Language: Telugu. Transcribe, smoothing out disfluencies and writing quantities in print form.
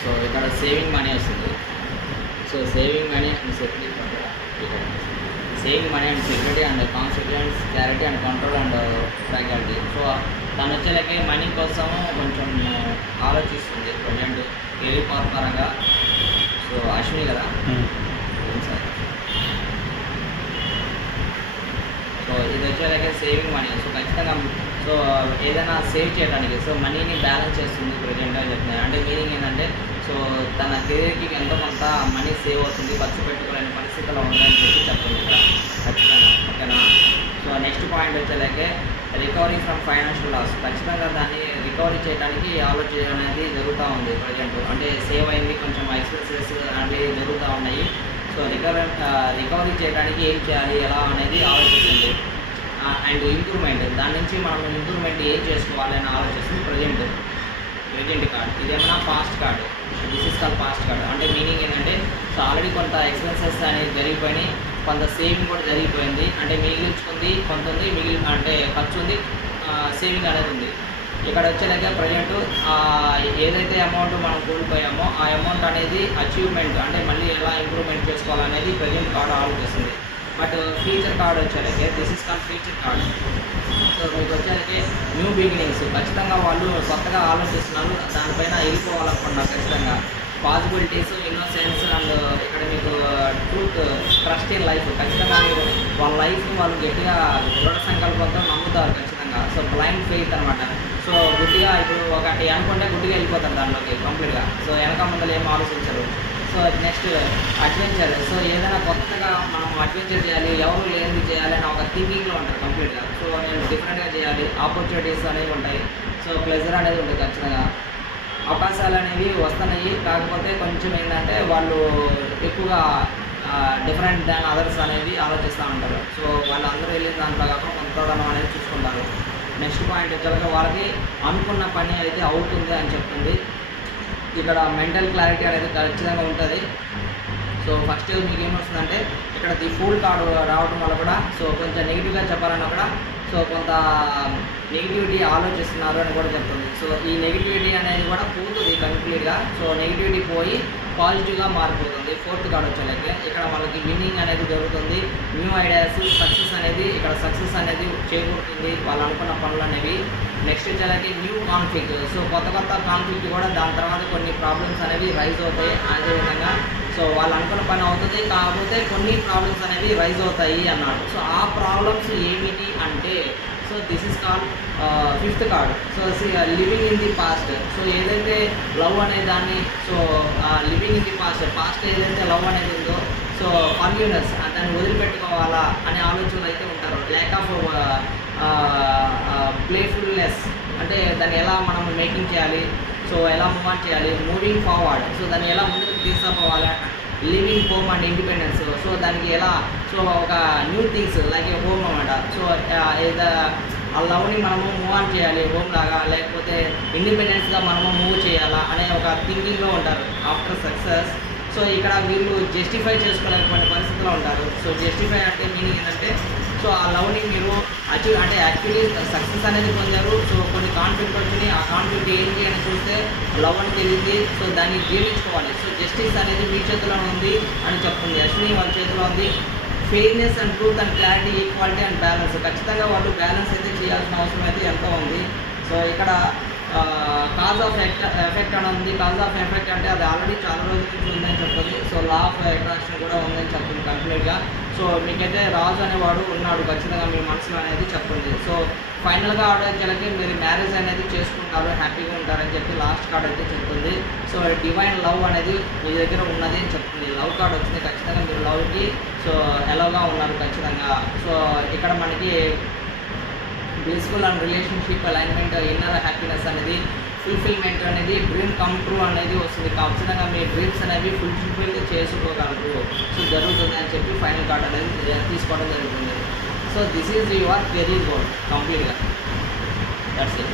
సో ఇక్కడ సేవింగ్ మనీ వస్తుంది. So saving money and security, saving money and security and confidence, clarity and control and faculty. So తను వచ్చేలకి మనీ కోసం కొంచెం ఆలోచిస్తుంది ప్రజెంట్ కెరీర్ పాత్ పరంగా. సో అశ్విని కదా సార్. సో ఇది వచ్చేలాగే సేవింగ్ మనీ. సో ఖచ్చితంగా సో ఏదైనా సేవ్ చేయడానికి సో మనీని బ్యాలెన్స్ చేస్తుంది ప్రజెంట్గా చెప్తున్నాను. అంటే మీనింగ్ ఏంటంటే సో తన కెరీర్కి ఎంతో కొంత మనీ సేవ్ అవుతుంది, ఖర్చు పెట్టుకోలేని పరిస్థితిలో ఉందని చెప్పి చెప్తుంది ఇక్కడ ఖచ్చితంగా. ఓకేనా. సో నెక్స్ట్ పాయింట్ వచ్చేలాగే రికవరీ ఫ్రమ్ ఫైనాన్షియల్ లాస్. ఖచ్చితంగా దాన్ని రికవరీ చేయడానికి ఆలోచన అనేది జరుగుతూ ఉంది ప్రజెంట్. అంటే సేవ్ అయింది, కొంచెం ఎక్స్పెన్సెస్ అనేవి జరుగుతూ ఉన్నాయి. సో రికవరీ చేయడానికి ఏం చేయాలి, ఎలా అనేది ఆలోచిస్తుంది. అండ్ ఇంప్రూవ్మెంట్, దాని నుంచి మనం ఇంప్రూవ్మెంట్ ఏం చేసుకోవాలి అని ఆలోచిస్తుంది ప్రజెంట్ కార్డ్. ఇదేమన్నా past card, this is call past card. అంటే మీనింగ్ ఏంటంటే సో ఆల్రెడీ కొంత ఎక్స్పెన్సెస్ అనేది జరిగిపోయినాయి, కొంత సేవింగ్ కూడా జరిగిపోయింది. అంటే మిగిలించుకుంది కొంత ఉంది, అంటే ఖర్చు ఉంది, సేవింగ్ అనేది ఉంది. ఇక్కడ వచ్చేలాగా ప్రజెంట్ ఏదైతే అమౌంట్ మనం కోల్పోయామో ఆ అమౌంట్ అనేది అచీవ్మెంట్, అంటే మళ్ళీ ఎలా ఇంప్రూవ్మెంట్ చేసుకోవాలనేది ప్రజెంట్ కార్డు ఆలోచిస్తుంది. బట్ ఫ్యూచర్ కార్డు వచ్చేలాగే this is call future card. So మీకు వచ్చేలాగే న్యూ బిగినింగ్స్. ఖచ్చితంగా వాళ్ళు కొత్తగా ఆలోచిస్తున్నారు, దానిపైన వెళ్ళిపోవాలనుకున్నారు ఖచ్చితంగా. పాసిబిలిటీస్, ఇన్నోసెన్స్ అండ్ ఇక్కడ మీకు ట్రూత్, ట్రస్ట్ ఇన్ లైఫ్. ఖచ్చితంగా మీరు వాళ్ళ లైఫ్ని వాళ్ళు గట్టిగా దృఢ సంకల్పంతో నమ్ముతారు ఖచ్చితంగా. సో బ్లైండ్ ఫెయిత్ అనమాట. సో గుడ్డిగా ఇప్పుడు ఒకటి అనుకుంటే గుడ్డిగా వెళ్ళిపోతారు దాంట్లోకి కంప్లీట్గా. సో వెనక ముందలు ఏం ఆలోచించరు. So next adventure. సో ఏదైనా కొత్తగా మనం అడ్వెంచర్ చేయాలి, ఎవరు ఏంది చేయాలి అని ఒక థింకింగ్లో ఉంటారు కంప్లీట్గా. సో నేను డిఫరెంట్గా చేయాలి, ఆపర్చునిటీస్ అనేవి ఉంటాయి. సో ప్లెజర్ అనేది ఉంటుంది ఖచ్చితంగా. అవకాశాలు అనేవి వస్తున్నాయి, కాకపోతే కొంచెం ఏంటంటే వాళ్ళు ఎక్కువగా డిఫరెంట్ దాన్ అదర్స్ అనేవి ఆలోచిస్తూ ఉంటారు. సో వాళ్ళందరూ వెళ్ళిన దాంట్లో కాకుండా కొంతదనం అనేది చూసుకుంటారు. నెక్స్ట్ పాయింట్ వచ్చాక వాళ్ళకి అనుకున్న పని అయితే అవుతుంది అని చెప్తుంది. ఇక్కడ మెంటల్ క్లారిటీ అనేది ఖచ్చితంగా ఉంటుంది. సో ఫస్ట్ మీకు ఏమొస్తుందంటే ఇక్కడ ది ఫూల్ కార్డు రావడం వల్ల కూడా సో కొంచెం నెగిటివ్గా చెప్పాలన్నా కూడా సో కొంత నెగిటివిటీ ఆలోచిస్తున్నారు అని కూడా చెప్తుంది. సో ఈ నెగిటివిటీ అనేది కూడా పోతుంది కంప్లీట్గా. సో నెగిటివిటీ పోయి పాజిటివ్గా మారిపోతుంది. ఫోర్త్ కార్డు వచ్చేలాగే ఇక్కడ వాళ్ళకి విన్నింగ్ అనేది జరుగుతుంది. న్యూ ఐడియాస్, సక్సెస్ అనేది ఇక్కడ సక్సెస్ అనేది చేకూరుతుంది వాళ్ళు అనుకున్న పనులు అనేవి. నెక్స్ట్ వచ్చేలాగే న్యూ కాన్ఫ్లిక్ట్. సో కొత్త కాన్ఫ్లిక్ట్ కూడా దాని తర్వాత కొన్ని ప్రాబ్లమ్స్ అనేవి రైజ్ అవుతాయి. అదేవిధంగా సో వాళ్ళు అనుకున్న పని అవుతుంది, కాకపోతే కొన్ని ప్రాబ్లమ్స్ అనేవి రైజ్ అవుతాయి అన్నాడు. సో ఆ ప్రాబ్లమ్స్ ఏమిటి అంటే so this is call fifth card. So living in the past. So ఏదైతే లవ్ అనే దాన్ని so living in the past ఏదైతే లవ్ అనేది ఉందో సో ఫర్గివ్నెస్, దాన్ని వదిలిపెట్టుకోవాలా అనే ఆలోచనలు అయితే ఉంటారు. ల్యాక్ ఆఫ్ ప్లేఫుల్నెస్, అంటే దాన్ని ఎలా మనం మేకింగ్ చేయాలి, సో ఎలా మూవ్ ఆన్ చేయాలి, మూవింగ్ ఫార్వర్డ్. సో దాన్ని ఎలా ముందుకు తీసుకుపోవాలి, living home and independence. So దానికి ఎలా సో ఒక new things like a home అన్నమాట. సో ఆ లవ్ని మనము మూవ్ ఆన్ చేయాలి హోమ్ లాగా, లేకపోతే ఇండిపెండెన్స్గా మనము మూవ్ చేయాలా అనే ఒక థింకింగ్లో ఉంటారు ఆఫ్టర్ సక్సెస్. సో ఇక్కడ వీళ్ళు జస్టిఫై చేసుకోలేకపోయిన పరిస్థితిలో ఉంటారు. సో జస్టిఫై అంటే మీనింగ్ ఏంటంటే సో ఆ లవ్ని మీరు అచీవ్ అంటే యాక్చువల్లీ సక్సెస్ అనేది పొందారు. సో కొన్ని కాన్ఫ్లిక్ట్ వచ్చినాయి, ఆ కాన్ఫ్లిక్ట్ ఏంటి అని చూస్తే లవ్ అని తెలియదు. సో దాన్ని జీవించుకోవాలి. సో జస్టిస్ అనేది మీ చేతిలో ఉంది అని చెప్తుంది. అశ్విని వాళ్ళ చేతిలో ఉంది. Fairness and truth and clarity, equality and balance. ఖచ్చితంగా వాళ్ళు బ్యాలెన్స్ అయితే చేయాల్సిన అవసరం అయితే ఎంతో ఉంది. సో ఇక్కడ కాజ్ ఆఫ్ ఎఫెక్ట్ అని ఉంది. కాజ్ ఆఫ్ ఎఫెక్ట్ అంటే అది ఆల్రెడీ చాలా రోజుల నుంచి ఉందని చెప్తుంది. సో లా ఆఫ్ అట్రాక్షన్ కూడా ఉందని చెప్తుంది కంప్లీట్గా. సో మీకైతే రాజు అనేవాడు ఉన్నాడు ఖచ్చితంగా మీ మనసులో అనేది చెప్తుంది. సో ఫైనల్గా ఆడోకి మీరు మ్యారేజ్ అనేది చేసుకుంటారు, హ్యాపీగా ఉంటారని చెప్పి లాస్ట్ కార్డ్ అయితే చెప్తుంది. సో డివైన్ లవ్ అనేది మీ దగ్గర ఉన్నది అని చెప్తుంది. లవ్ కార్డ్ వచ్చింది, ఖచ్చితంగా మీరు లవ్కి సో ఎలాగా ఉన్నారు ఖచ్చితంగా. సో ఇక్కడ మనకి blissful and relationship alignment, inner happiness అనేది, ఫుల్ఫిల్మెంట్ అనేది, డ్రీమ్ కమ్ ట్రూ అనేది వస్తుంది. ఖచ్చితంగా మీ డ్రీమ్స్ అనేవి ఫుల్ఫిల్ చేసుకోగలరు. సో జరుగుతుంది అని చెప్పి ఫైనల్ కార్డ్ అనేది తీసుకోవడం జరుగుతుంది. So this is your career goal కంప్లీట్గా. That's it.